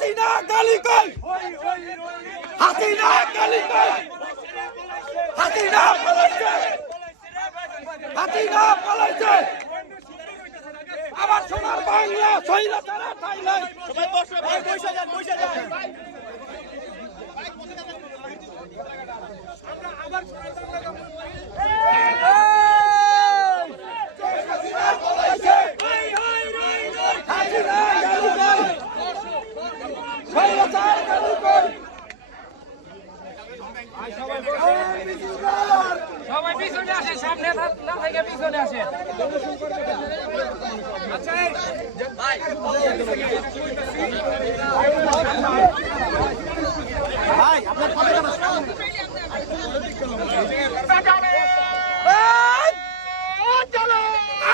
হাসিনা গালি কই? হাসিনা গালি কই? হাসিনা পালাইছে। হাসিনা পালাইছে। আমার সোনার বাংলা সহিলা তারা ঠাই নাই। হাসিনা গালি কই সহিলা তারা গালি কই সবাই পিছনে আসে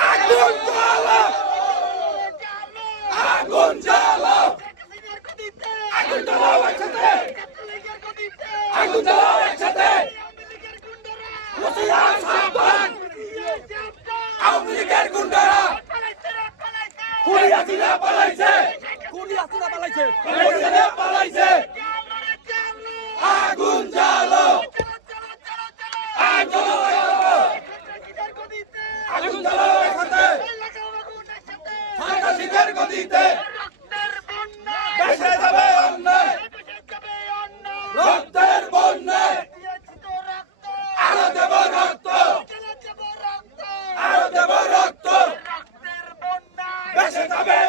আগুন জ্বালা আগুন জ্বালা আগুন জ্বালাও একসাথে আগুন জ্বালাও একসাথে মুসিয়া সাবধান আওয়ামী লীগের গুন্ডারা কুড়ি হাসিনা পালাইছে কুড়ি হাসিনা পালাইছে কুড়ি হাসিনা পালাইছে আগুন জ্বালো আগুন আগুন জ্বালাও একসাথে ফাঁকা শীতের গদিতে। যাবে